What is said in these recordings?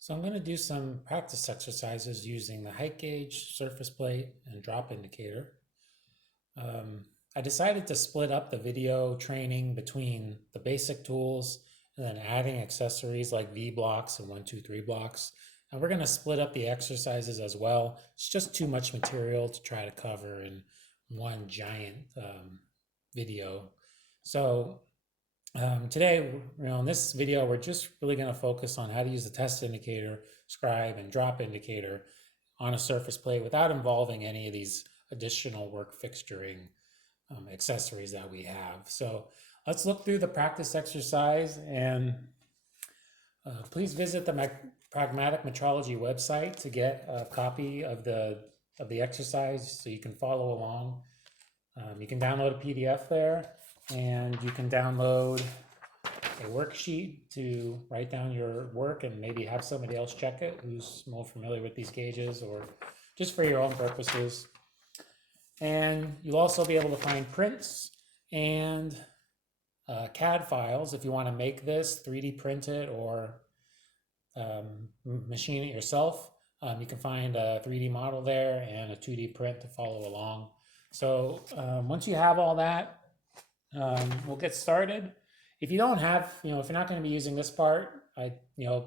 So I'm going to do some practice exercises using the height gauge, surface plate, and drop indicator. I decided to split up the video training between the basic tools and then adding accessories like V blocks and 1, 2, 3 blocks. And we're going to split up the exercises as well. It's just too much material to try to cover in one giant video. So today, in this video, we're just really going to focus on how to use the test indicator, scribe, and drop indicator on a surface plate without involving any of these additional work fixturing accessories that we have. So let's look through the practice exercise, and please visit the Pragmatic Metrology website to get a copy of the exercise so you can follow along. You can download a PDF there, and you can download a worksheet to write down your work and maybe have somebody else check it who's more familiar with these gauges, or just for your own purposes. And you'll also be able to find prints and CAD files if you want to make this, 3D print it, or machine it yourself. You can find a 3D model there and a 2D print to follow along. So once you have all that, we'll get started. If you don't have, if you're not going to be using this part,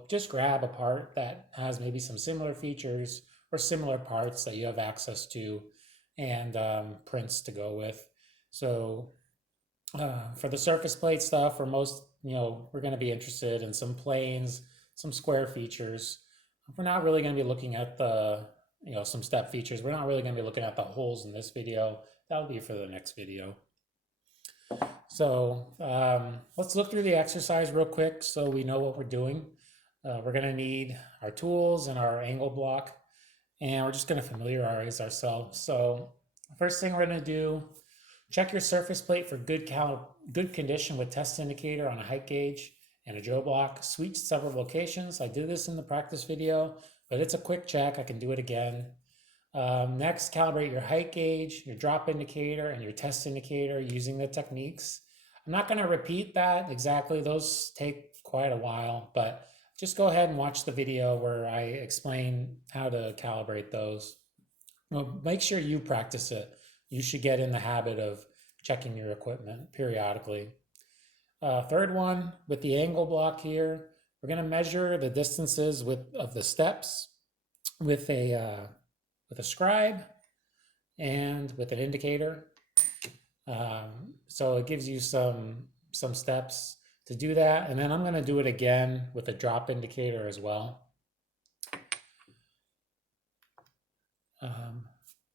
just grab a part that has maybe some similar features or similar parts that you have access to, and prints to go with. So for the surface plate stuff, for most, we're going to be interested in some planes, some square features. We're not really going to be looking at the, some step features. We're not really going to be looking at the holes in this video. That'll be for the next video. So let's look through the exercise real quick so we know what we're doing. We're going to need our tools and our angle block, and we're just going to familiarize ourselves. So first thing we're going to do, check your surface plate for good condition with test indicator on a height gauge and a Joe block. Switch several locations. I did this in the practice video, but it's a quick check. I can do it again. Next, calibrate your height gauge, your drop indicator, and your test indicator using the techniques. I'm not going to repeat that exactly. Those take quite a while, but just go ahead and watch the video where I explain how to calibrate those. Well, make sure you practice it. You should get in the habit of checking your equipment periodically. Third one, with the angle block here, we're going to measure the distances of the steps with a scribe and with an indicator. So it gives you some steps to do that. And then I'm going to do it again with a drop indicator as well.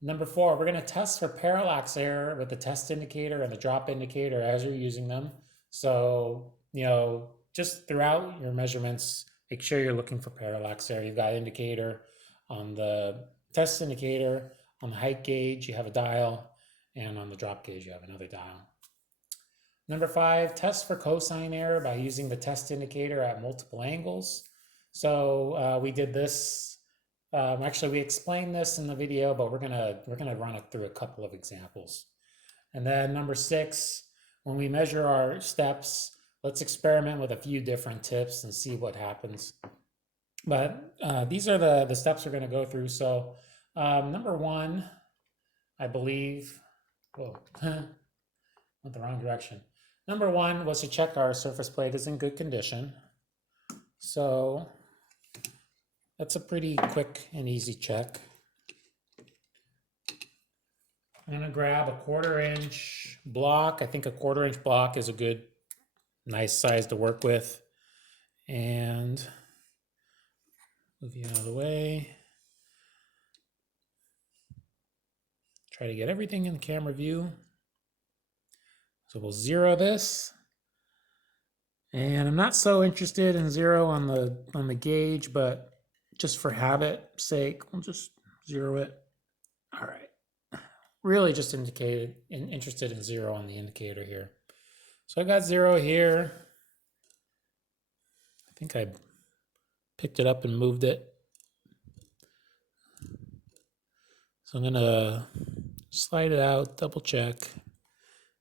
Number 4, we're going to test for parallax error with the test indicator and the drop indicator as you're using them. So, just throughout your measurements, make sure you're looking for parallax error. You've got indicator on the test indicator, on the height gauge, you have a dial, and on the drop gauge, you have another dial. Number 5, test for cosine error by using the test indicator at multiple angles. So we did this. Actually, we explained this in the video, but we're gonna run it through a couple of examples. And then number 6, when we measure our steps, let's experiment with a few different tips and see what happens. But these are the steps we're going to go through. So number 1, I believe, went the wrong direction. Number 1 was to check our surface plate is in good condition. So that's a pretty quick and easy check. I'm going to grab a 1/4 inch block. I think a 1/4 inch block is a good, nice size to work with. And move you out of the way. Try to get everything in the camera view. So we'll zero this. And I'm not so interested in zero on the gauge, but just for habit's sake, we'll just zero it. All right. Really just interested in zero on the indicator here. So I got 0 here. I think I picked it up and moved it. So I'm gonna slide it out, double check.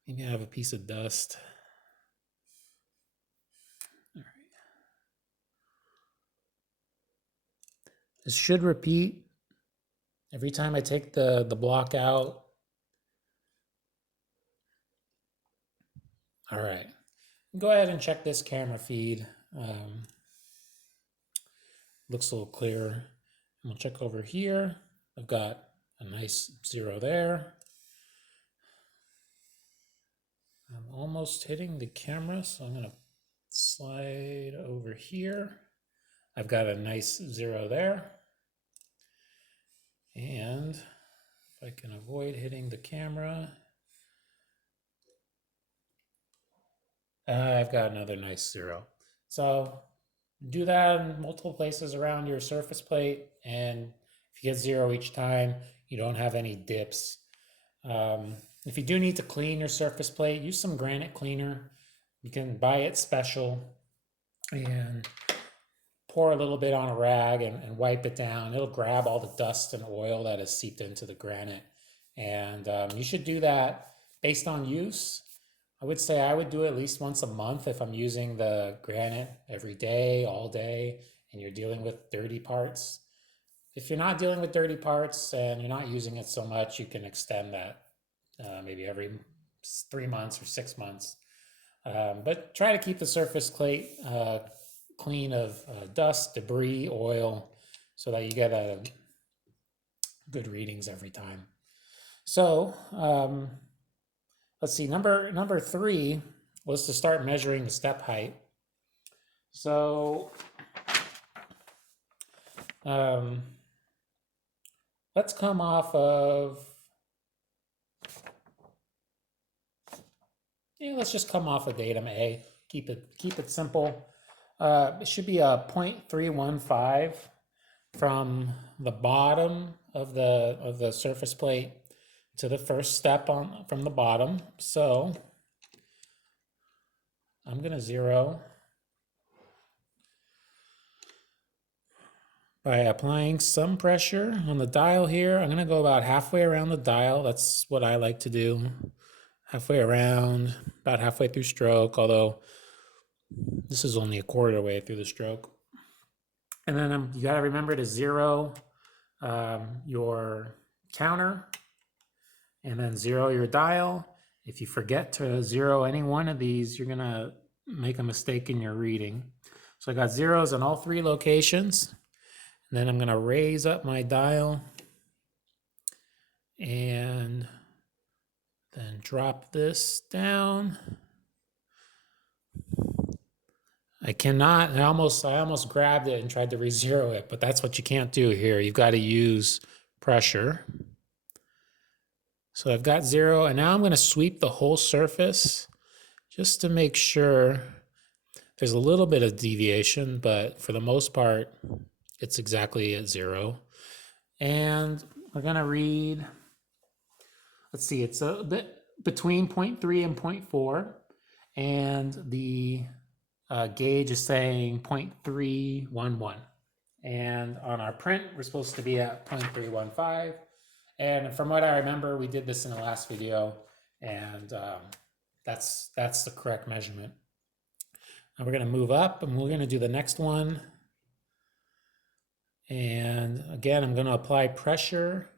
Maybe I have a piece of dust. All right. This should repeat every time I take the block out. All right, go ahead and check this camera feed. Looks a little clearer. And we'll check over here. I've got a nice 0 there. I'm almost hitting the camera, so I'm gonna slide over here. I've got a nice 0 there. And if I can avoid hitting the camera, I've got another nice 0. So do that in multiple places around your surface plate, and if you get 0 each time, you don't have any dips. If you do need to clean your surface plate, use some granite cleaner. You can buy it special and pour a little bit on a rag and wipe it down. It'll grab all the dust and oil that has seeped into the granite. And you should do that based on use. I would say I would do it at least once a month if I'm using the granite every day, all day, and you're dealing with dirty parts. If you're not dealing with dirty parts and you're not using it so much, you can extend that maybe every 3 months or 6 months. But try to keep the surface plate clean of dust, debris, oil, so that you get good readings every time. So let's see, number 3 was to start measuring the step height. So let's come off of, let's just come off of datum A. Keep it simple. It should be a 0.315 from the bottom of the surface plate to the first step from the bottom. So I'm gonna 0 by applying some pressure on the dial here. I'm gonna go about halfway around the dial. That's what I like to do. Halfway around, about halfway through stroke, although this is only a quarter way through the stroke. And then you gotta remember to 0 your counter and then 0 your dial. If you forget to 0 any one of these, you're gonna make a mistake in your reading. So I got 0s in all 3 locations. And then I'm gonna raise up my dial and then drop this down. I almost grabbed it and tried to re-zero it, but that's what you can't do here. You've got to use pressure. So I've got 0, and now I'm going to sweep the whole surface just to make sure. There's a little bit of deviation, but for the most part, it's exactly at 0. And we're going to read, let's see, it's a bit between 0.3 and 0.4, and the gauge is saying 0.311. And on our print, we're supposed to be at 0.315. And from what I remember, we did this in the last video, and that's the correct measurement. Now we're going to move up, and we're going to do the next one. And again, I'm going to apply pressure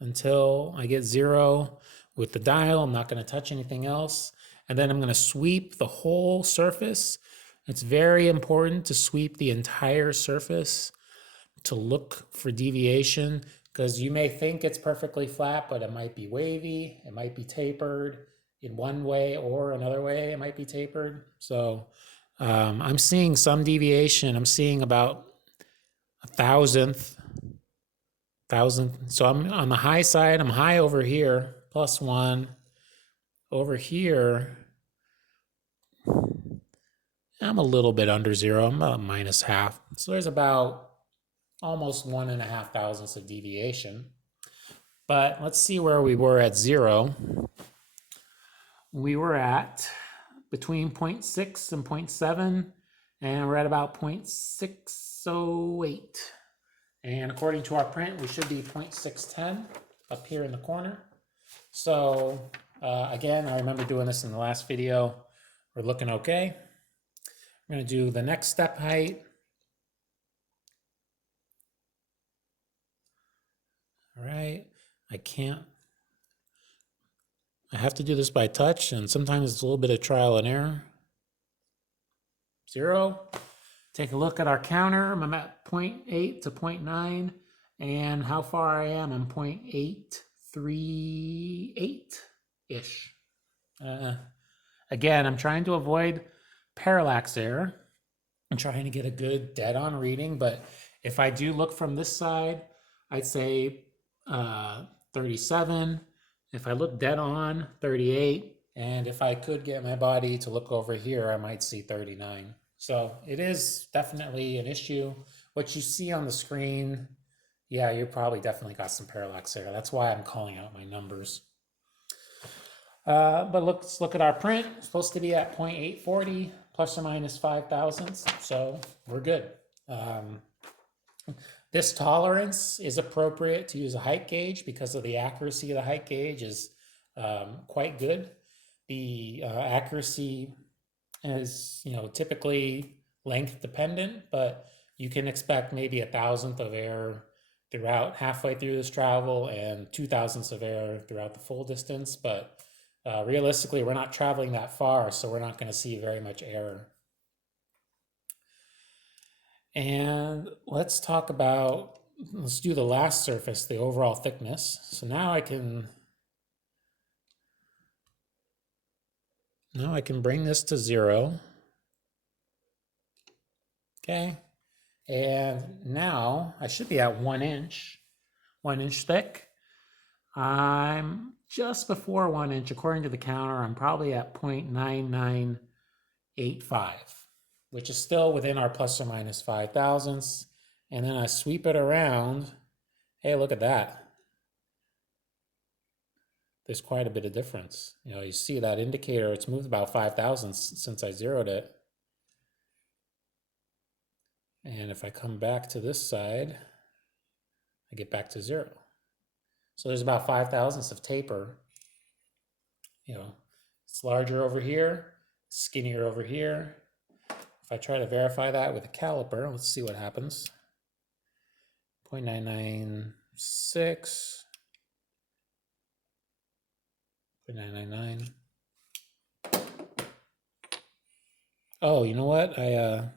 until I get 0 with the dial. I'm not going to touch anything else. And then I'm going to sweep the whole surface. It's very important to sweep the entire surface to look for deviation, because you may think it's perfectly flat, but it might be wavy, it might be tapered in one way or another way, it might be tapered. So I'm seeing some deviation. I'm seeing about 1,000th. So I'm on the high side, I'm high over here, +1. Over here, I'm a little bit under 0, I'm about -0.5. So there's about almost 1.5 thousandths of deviation. But let's see where we were at 0. We were at between 0.6 and 0.7, and we're at about 0.608. And according to our print, we should be 0.610 up here in the corner. So again, I remember doing this in the last video. We're looking okay. We're going to do the next step height. All right, I have to do this by touch, and sometimes it's a little bit of trial and error. 0. Take a look at our counter. I'm at 0.8 to 0.9, and how far I am, I'm 0.838-ish. Again, I'm trying to avoid parallax error. I'm trying to get a good dead-on reading, but if I do look from this side, I'd say 37. If I look dead on, 38. And if I could get my body to look over here, I might see 39. So it is definitely an issue. What you see on the screen, yeah, you probably definitely got some parallax error. That's why I'm calling out my numbers. But let's look at our print. It's supposed to be at 0.840 plus or minus 5 thousandths. So we're good. This tolerance is appropriate to use a height gauge because of the accuracy of the height gauge is quite good. The accuracy is, typically length dependent, but you can expect maybe 1,000th of error throughout halfway through this travel and 2,000ths of error throughout the full distance. But realistically, we're not traveling that far, so we're not going to see very much error. And let's do the last surface, the overall thickness. So now I can bring this to 0. Okay. And now I should be at 1 inch thick. I'm just before 1 inch. According to the counter, I'm probably at 0.9985, which is still within our plus or minus 5 thousandths. And then I sweep it around. Hey, look at that. There's quite a bit of difference. You see that indicator, it's moved about 5 thousandths since I zeroed it. And if I come back to this side, I get back to 0. So there's about 5 thousandths of taper. It's larger over here, skinnier over here. If I try to verify that with a caliper, let's see what happens. 0.996, 0.999. Oh, you know what? It's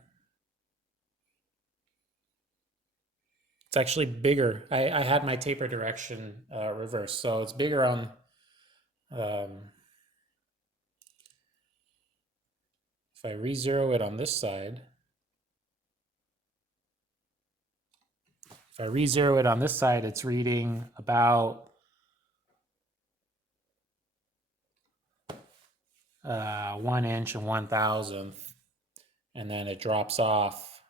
actually bigger. I had my taper direction reversed, so it's bigger on. If I re-zero it on this side, it's reading about 1 inch and 1,000th, and then it drops off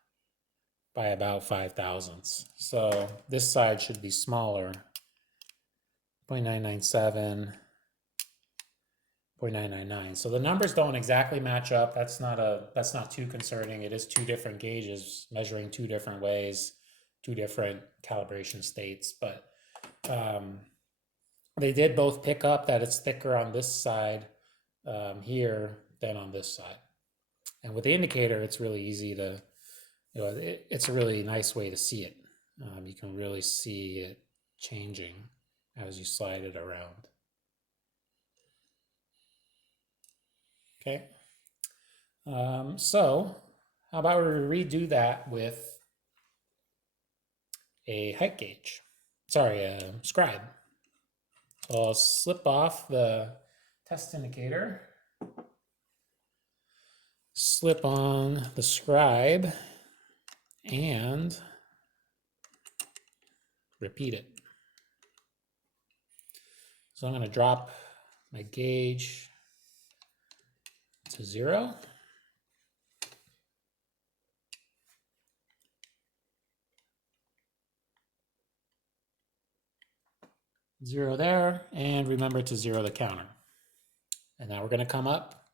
by about 5 thousandths. So this side should be smaller. 0.997, 0.999. So the numbers don't exactly match up. That's not too concerning. It is 2 different gauges measuring 2 different ways, 2 different calibration states, but they did both pick up that it's thicker on this side here than on this side. And with the indicator, it's really easy to, it's a really nice way to see it. You can really see it changing as you slide it around. Okay. So how about we redo that with a height gauge? Sorry, a scribe. So I'll slip off the test indicator, slip on the scribe, and repeat it. So I'm going to drop my gauge to 0. Zero there, and remember to 0 the counter. And now we're going to come up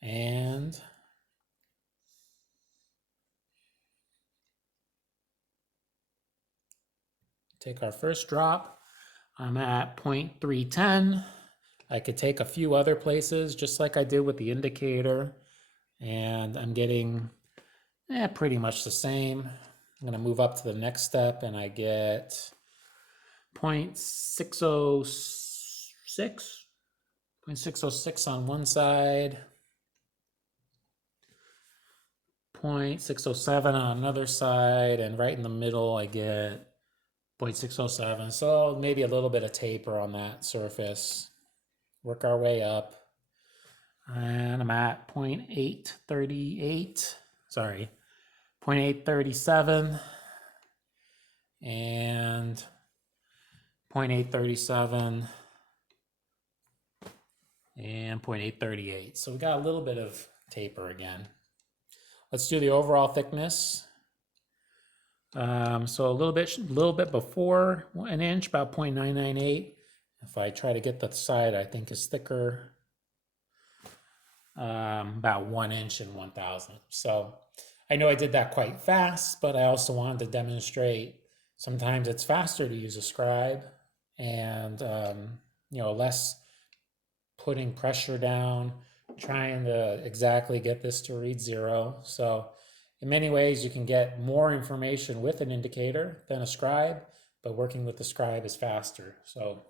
and take our first drop. I'm at 0.310. I could take a few other places, just like I did with the indicator, and I'm getting pretty much the same. I'm going to move up to the next step, and I get 0.606 on one side, 0.607 on another side, and right in the middle I get 0.607. So maybe a little bit of taper on that surface. Work our way up. And I'm at 0.838, sorry, 0.837 and 0.837 and 0.838. So we got a little bit of taper again. Let's do the overall thickness. So a little bit before an inch, about 0.998. If I try to get the side I think is thicker, about 1 inch and 1,000. So I know I did that quite fast, but I also wanted to demonstrate sometimes it's faster to use a scribe and, less putting pressure down, trying to exactly get this to read 0. So in many ways, you can get more information with an indicator than a scribe, but working with the scribe is faster. So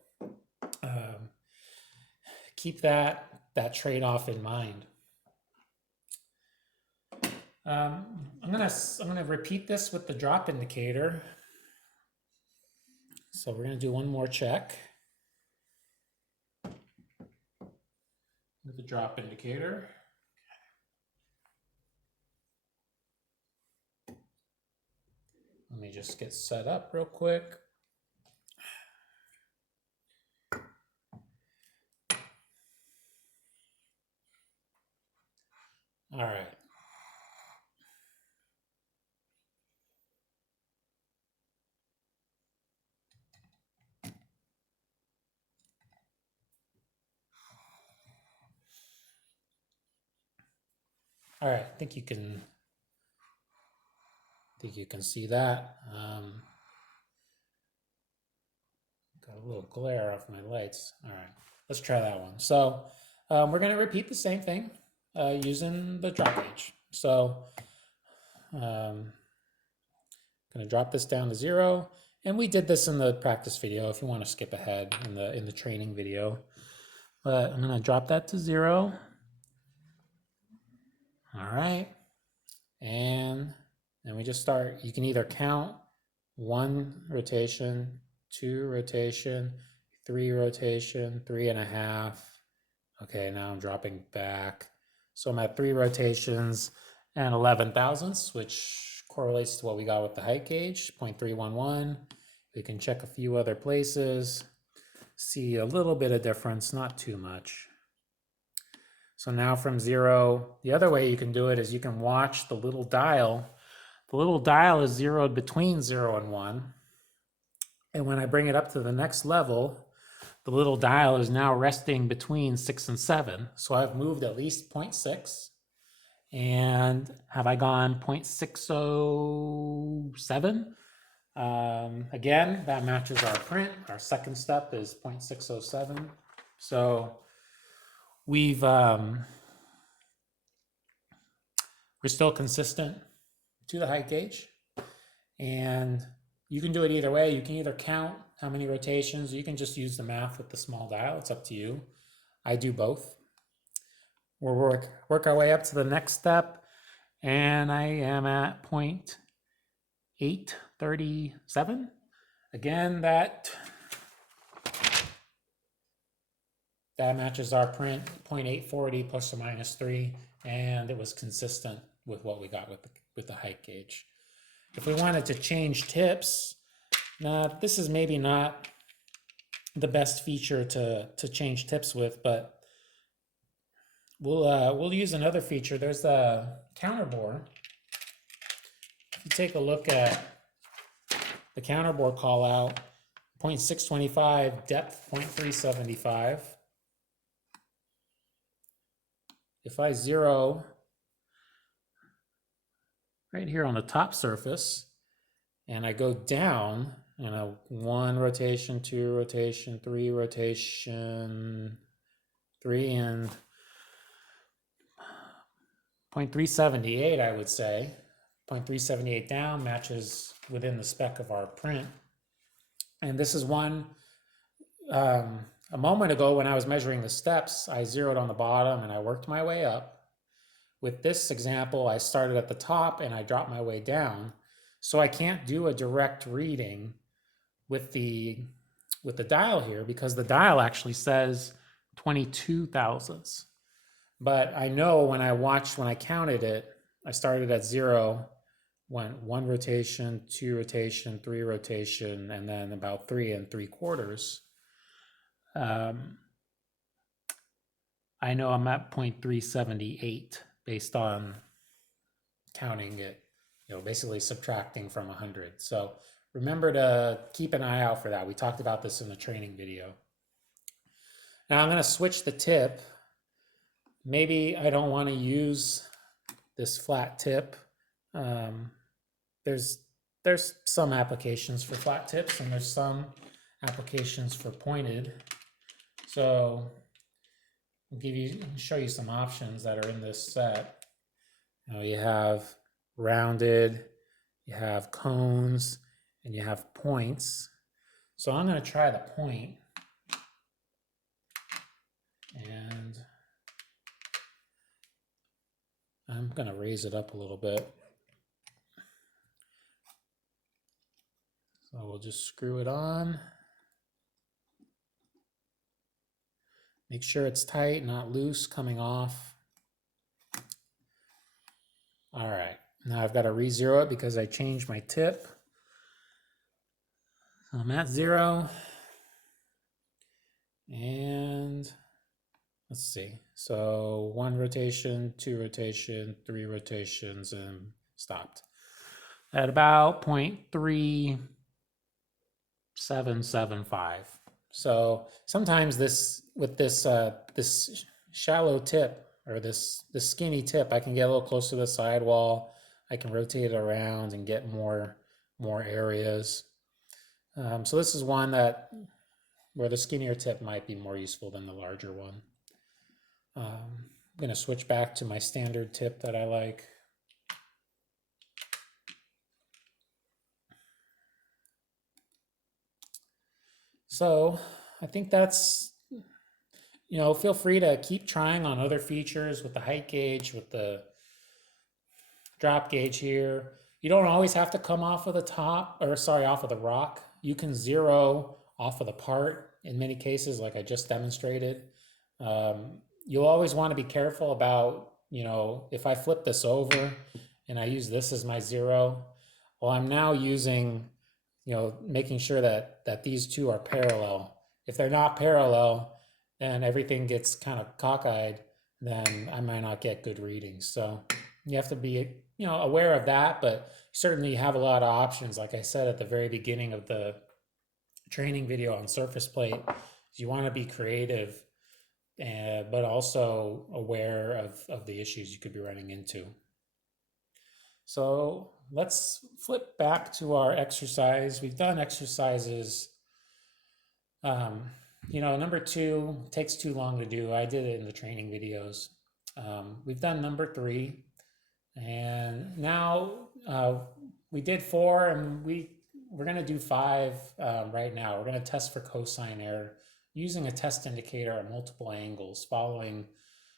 keep that trade-off in mind. I'm gonna repeat this with the drop indicator. So we're gonna do one more check with the drop indicator. Let me just get set up real quick. All right. All right, I think you can see that. Got a little glare off my lights. All right, let's try that one. So we're going to repeat the same thing using the drop gauge. So going to drop this down to 0, and we did this in the practice video. If you want to skip ahead in the training video, but I'm going to drop that to 0. All right, and then we just start. You can either count 1 rotation, 2 rotation, 3 rotation, 3.5. Okay, now I'm dropping back. So I'm at 3 rotations and 11 thousandths, which correlates to what we got with the height gauge, 0.311. We can check a few other places, see a little bit of difference, not too much. So now from 0, the other way you can do it is you can watch the little dial. The little dial is zeroed between 0 and 1. And when I bring it up to the next level, the little dial is now resting between 6 and 7. So I've moved at least 0.6. And have I gone 0.607? Again, that matches our print. Our second step is 0.607. So we're still consistent to the height gauge, and you can do it either way. You can either count how many rotations, or you can just use the math with the small dial. It's up to you. I do both. We'll work our way up to the next step, and I am at 0.837. Again, that matches our print, 0.840 plus or minus 3, and it was consistent with what we got with the height gauge. If we wanted to change tips, now this is maybe not the best feature to change tips with, but we'll use another feature. There's the Counterbore. If you take a look at the Counterbore call out, 0.625, depth 0.375. If I zero right here on the top surface, and I go down, 1 rotation, 2 rotation, 3 rotation, 3, and 0.378, I would say. 0.378 down matches within the spec of our print. And this is one, a moment ago when I was measuring the steps, I zeroed on the bottom and I worked my way up. With this example, I started at the top and I dropped my way down. So I can't do a direct reading with the dial here because the dial actually says 22 thousandths. But I know when I counted it, I started at 0, went 1 rotation, 2 rotation, 3 rotation, and then about 3 3/4. I know I'm at 0.378 based on counting it, basically subtracting from 100. So remember to keep an eye out for that. We talked about this in the training video. Now I'm going to switch the tip. Maybe I don't want to use this flat tip. There's some applications for flat tips and there's some applications for pointed. So I'll show you some options that are in this set. You have rounded, you have cones, and you have points. So I'm going to try the point. And I'm going to raise it up a little bit. So we'll just screw it on. Make sure it's tight, not loose coming off. All right, now I've got to re-zero it because I changed my tip. So I'm at 0. And let's see. So 1 rotation, 2 rotation, 3 rotations, and stopped. At about 0.3775. So sometimes this shallow tip or this skinny tip, I can get a little closer to the sidewall. I can rotate it around and get more areas. So this is one where the skinnier tip might be more useful than the larger one. I'm going to switch back to my standard tip that I like. So I think that's, feel free to keep trying on other features with the height gauge, with the drop gauge here. You don't always have to come off of the top, off of the rock. You can zero off of the part in many cases, like I just demonstrated. You'll always want to be careful about, if I flip this over and I use this as my 0, well, I'm now using, making sure that these two are parallel. If they're not parallel, then everything gets kind of cockeyed, then I might not get good readings. So you have to be, aware of that, but certainly you have a lot of options. Like I said at the very beginning of the training video on surface plate, you want to be creative, but also aware of the issues you could be running into. So let's flip back to our exercise. We've done exercises. Number 2 takes too long to do. I did it in the training videos. We've done number 3. And now we did 4 and we're going to do 5 right now. We're going to test for cosine error using a test indicator at multiple angles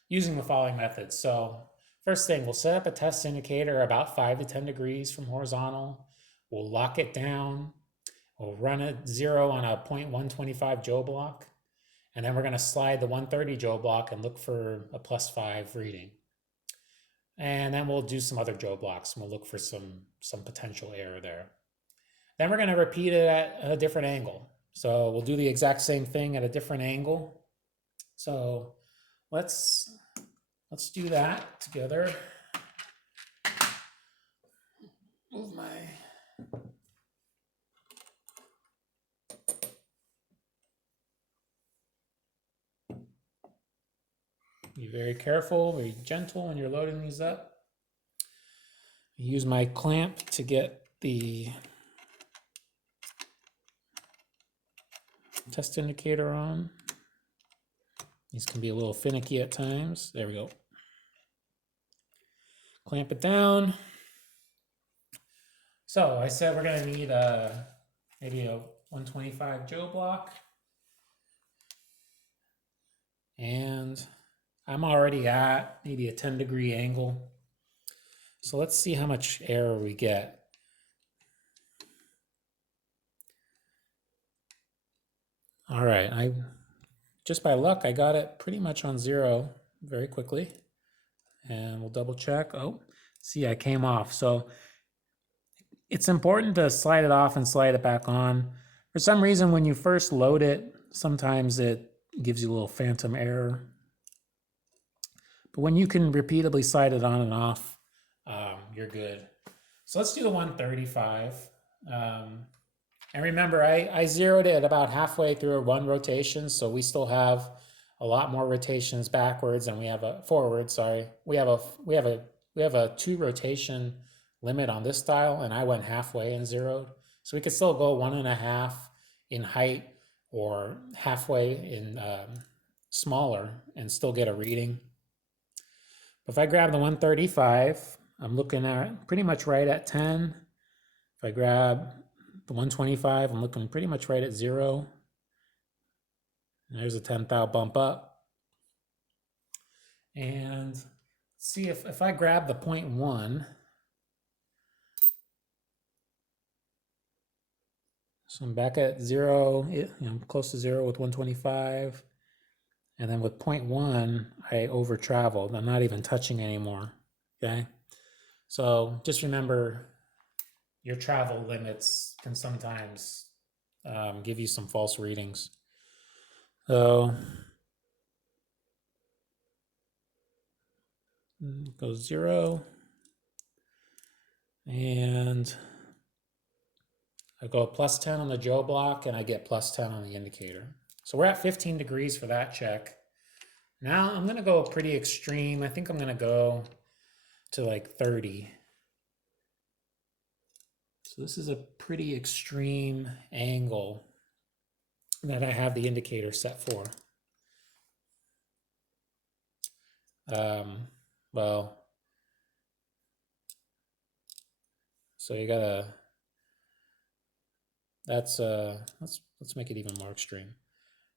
using the following methods. So first thing, we'll set up a test indicator about 5 to 10 degrees from horizontal. We'll lock it down. We'll run it 0 on a 0.125 Joule block. And then we're going to slide the 130 Joule block and look for a +5 reading. And then we'll do some other Joule blocks and we'll look for some potential error there. Then we're going to repeat it at a different angle. So we'll do the exact same thing at a different angle. So let's do that together. Move my... Be very careful, very gentle when you're loading these up. Use my clamp to get the test indicator on. These can be a little finicky at times. There we go. Clamp it down. So I said we're going to need maybe a 125 Joe block. And I'm already at maybe a 10-degree angle. So let's see how much error we get. All right, just by luck, I got it pretty much on 0 very quickly. And we'll double check. Oh, see, I came off. So it's important to slide it off and slide it back on. For some reason, when you first load it, sometimes it gives you a little phantom error. But when you can repeatedly slide it on and off, you're good. So let's do the 135. And remember, I zeroed it about halfway through one rotation, so we still have a lot more rotations backwards, and we have a forward. Sorry, we have a 2 rotation limit on this style, and I went halfway and zeroed, so we could still go 1.5 in height or halfway in smaller and still get a reading. If I grab the 135, I'm looking at pretty much right at 10. If I grab the 125, I'm looking pretty much right at 0. And there's a 10th bump up. And see if I grab the 0.1, so I'm back at 0, I'm close to 0 with 125. And then with 0.1, I over traveled. I'm not even touching anymore, okay? So just remember, your travel limits can sometimes give you some false readings. So goes 0. And I go +10 on the Joe block, and I get +10 on the indicator. So we're at 15 degrees for that check. Now I'm gonna go pretty extreme. I think I'm gonna go to like 30. So this is a pretty extreme angle that I have the indicator set for. Well, so you gotta, let's make it even more extreme.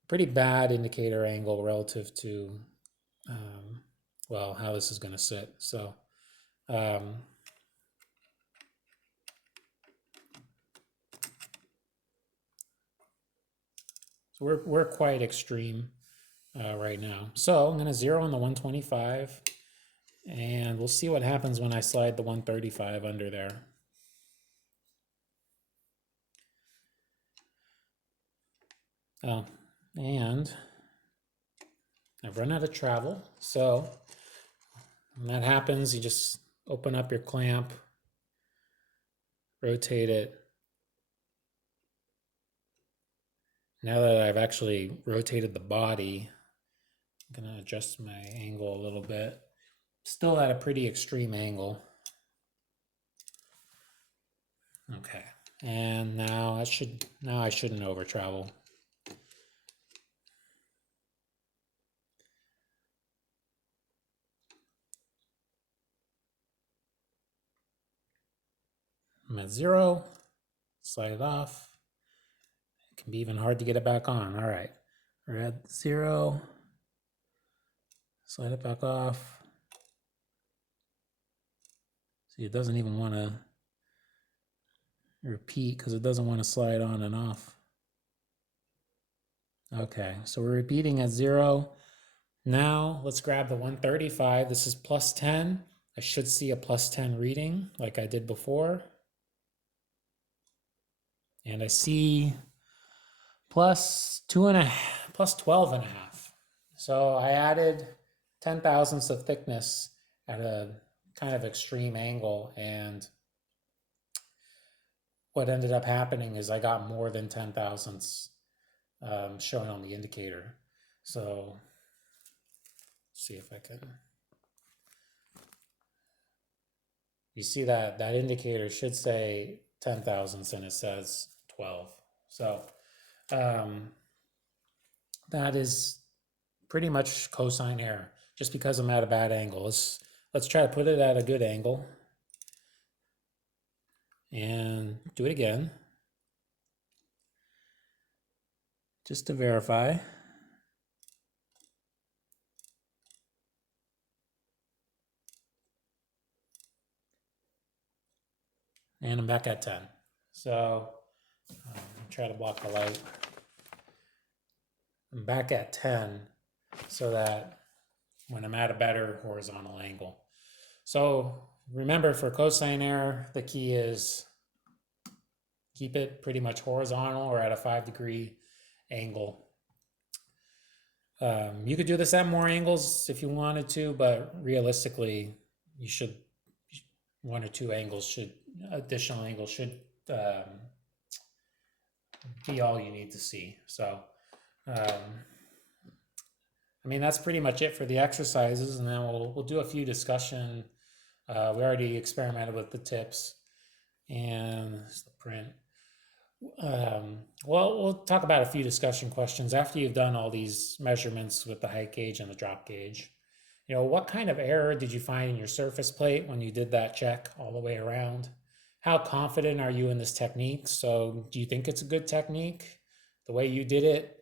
Pretty bad indicator angle relative to, well, how this is gonna sit. So, so we're quite extreme right now. So I'm gonna zero on the 125, and we'll see what happens when I slide the 135 under there. Oh, and I've run out of travel. So when that happens, you just open up your clamp, rotate it. Now that I've actually rotated the body, I'm gonna adjust my angle a little bit. Still at a pretty extreme angle. Okay, and now I shouldn't over travel. I'm at 0, slide it off. It can be even hard to get it back on. All right, we're at 0, slide it back off. See, it doesn't even want to repeat because it doesn't want to slide on and off. Okay, so we're repeating at 0. Now let's grab the 135. This is +10. I should see a +10 reading like I did before. And I see +12.5. So I added 10 thousandths of thickness at a kind of extreme angle, and what ended up happening is I got more than 10 thousandths showing on the indicator. So let's see if I can. You see that indicator should say 10 thousandths and it says 12. So that is pretty much cosine error, just because I'm at a bad angle. Let's try to put it at a good angle and do it again. just to verify. And I'm back at 10. So try to block the light. I'm back at 10 so that when I'm at a better horizontal angle. So remember, for cosine error, the key is keep it pretty much horizontal or at a 5-degree angle. You could do this at more angles if you wanted to, but realistically, you should, one or two angles should, additional angles should be all you need to see. So, I mean, that's pretty much it for the exercises, and then we'll do a few discussion. We already experimented with the tips, and there's the print. Well, we'll talk about a few discussion questions after you've done all these measurements with the height gauge and the drop gauge. You know, what kind of error did you find in your surface plate when you did that check all the way around? How confident are you in this technique? So do you think it's a good technique, the way you did it?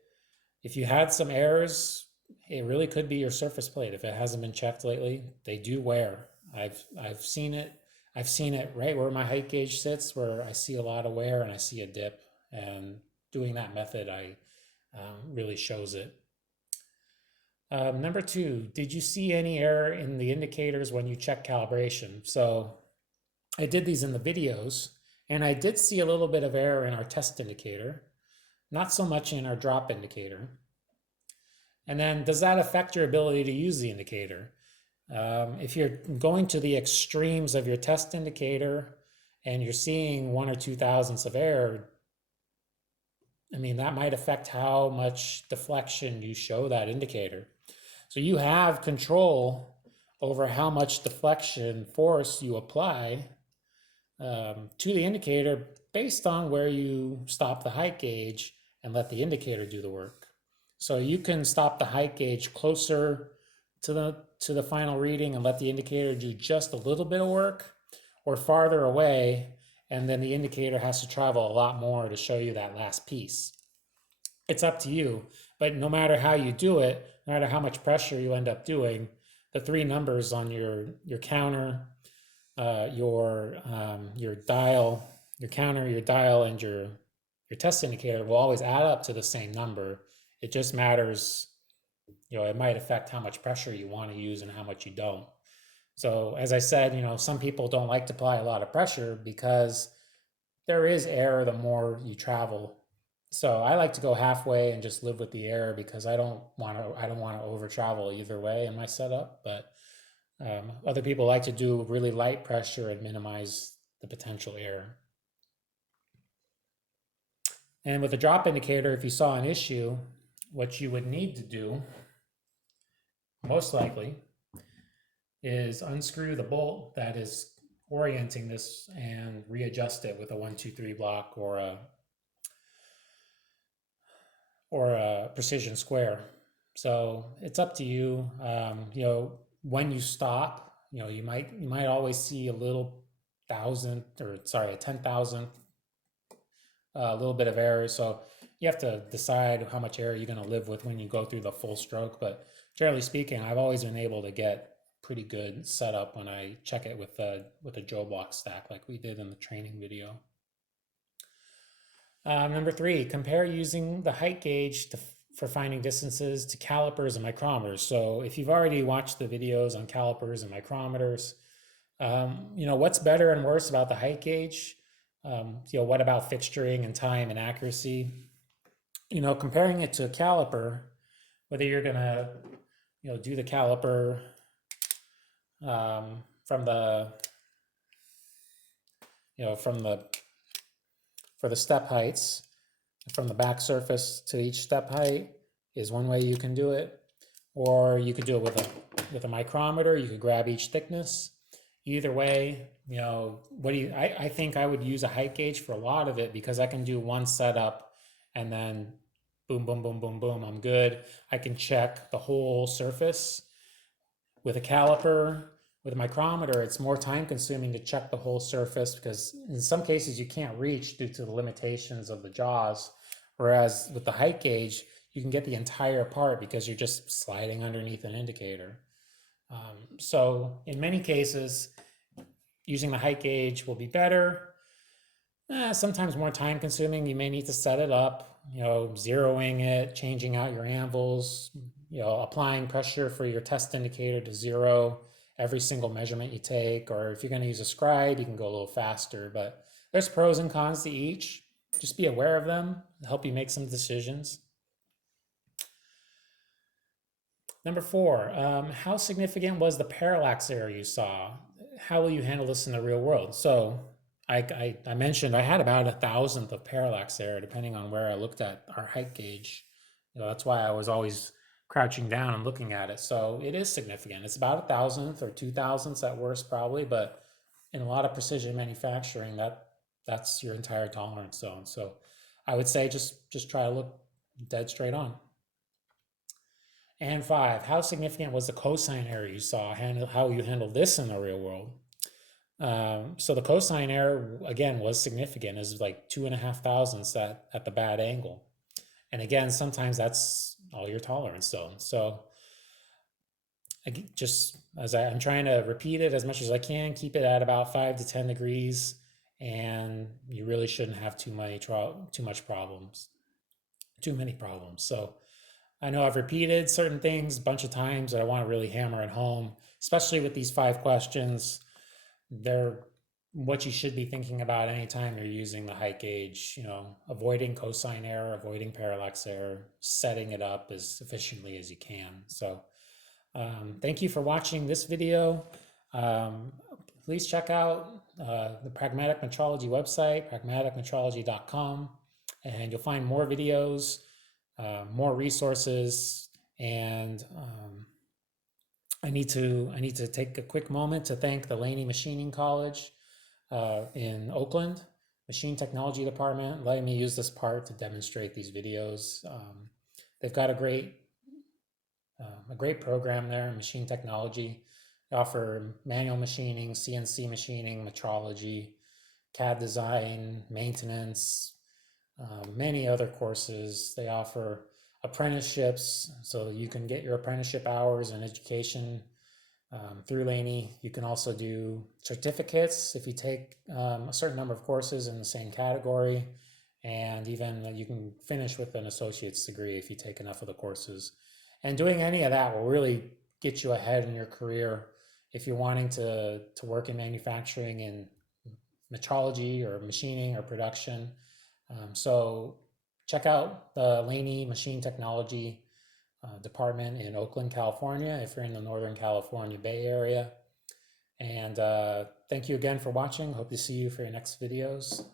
If you had some errors, it really could be your surface plate. If it hasn't been checked lately, they do wear. I've seen it. I've seen it right where my height gauge sits, where I see a lot of wear and I see a dip. And doing that method, really shows it. Number 2, did you see any error in the indicators when you check calibration? So I did these in the videos, and I did see a little bit of error in our test indicator, not so much in our drop indicator. And then, does that affect your ability to use the indicator? If you're going to the extremes of your test indicator and you're seeing 1 or 2 thousandths of error, I mean, that might affect how much deflection you show that indicator. So you have control over how much deflection force you apply to the indicator based on where you stop the height gauge and let the indicator do the work. So you can stop the height gauge closer to the final reading and let the indicator do just a little bit of work, or farther away, and then the indicator has to travel a lot more to show you that last piece. It's up to you, but no matter how you do it, no matter how much pressure you end up doing, the 3 numbers on your counter, your dial, your counter, your dial, and your test indicator will always add up to the same number. It just matters, you know, it might affect how much pressure you want to use and how much you don't. So as I said, you know, some people don't like to apply a lot of pressure because there is error the more you travel. So I like to go halfway and just live with the error because I don't want to over travel either way in my setup. But other people like to do really light pressure and minimize the potential error. And with a drop indicator, if you saw an issue, what you would need to do, most likely, is unscrew the bolt that is orienting this and readjust it with a 1, 2, 3 block or a precision square. So it's up to you. You know, when you stop, you know, you might always see a little a 10,000, a little bit of error. So you have to decide how much error you're going to live with when you go through the full stroke. But generally speaking, I've always been able to get pretty good setup when I check it with a Joe block stack like we did in the training video. Number 3, compare using the height gauge for finding distances to calipers and micrometers. So if you've already watched the videos on calipers and micrometers, you know, what's better and worse about the height gauge? You know, what about fixturing and time and accuracy? You know, comparing it to a caliper, whether you're gonna, you know, do the caliper from the, you know, for the step heights, from the back surface to each step height is one way you can do it. Or you could do it with a micrometer. You could grab each thickness. Either way, you know, I think I would use a height gauge for a lot of it because I can do one setup and then boom, boom, boom, boom, boom, I'm good. I can check the whole surface. With a caliper, with a micrometer, it's more time consuming to check the whole surface because in some cases you can't reach due to the limitations of the jaws, Whereas with the height gauge, you can get the entire part because you're just sliding underneath an indicator. So in many cases, using the height gauge will be better. Sometimes more time consuming. You may need to set it up, zeroing it, changing out your anvils, applying pressure for your test indicator to zero every single measurement you take. Or if you're going to use a scribe, you can go a little faster. But there's pros and cons to each. Just be aware of them, help you make some decisions. Number 4, how significant was the parallax error you saw? How will you handle this in the real world? So I mentioned I had about 1,000th of parallax error depending on where I looked at our height gauge. That's why I was always crouching down and looking at it. So it is significant. It's about 1,000th or 2,000ths at worst probably, but in a lot of precision manufacturing, that's your entire tolerance zone. So I would say just try to look dead straight on. And 5, how significant was the cosine error you saw? How you handle this in the real world? So the cosine error, again, was significant. It's like 2.5 thousandths at the bad angle. And again, sometimes that's all your tolerance zone. So just as I'm trying to repeat it as much as I can, keep it at about 5 to 10 degrees, and you really shouldn't have too many problems. So I know I've repeated certain things a bunch of times, but I want to really hammer it home, especially with these 5 questions. They're what you should be thinking about anytime you're using the height gauge, avoiding cosine error, avoiding parallax error, setting it up as efficiently as you can. So thank you for watching this video. Please check out the Pragmatic Metrology website, pragmaticmetrology.com, and you'll find more videos, more resources, and I need to take a quick moment to thank the Laney Machining College in Oakland, Machine Technology Department, letting me use this part to demonstrate these videos. They've got a great program there in machine technology. They offer manual machining, CNC machining, metrology, CAD design, maintenance, many other courses. They offer apprenticeships, so you can get your apprenticeship hours and education through Laney. You can also do certificates if you take a certain number of courses in the same category, and even you can finish with an associate's degree if you take enough of the courses. And doing any of that will really get you ahead in your career if you're wanting to work in manufacturing in metrology or machining or production. So check out the Laney Machine Technology Department in Oakland, California, if you're in the Northern California Bay Area. And thank you again for watching. Hope to see you for your next videos.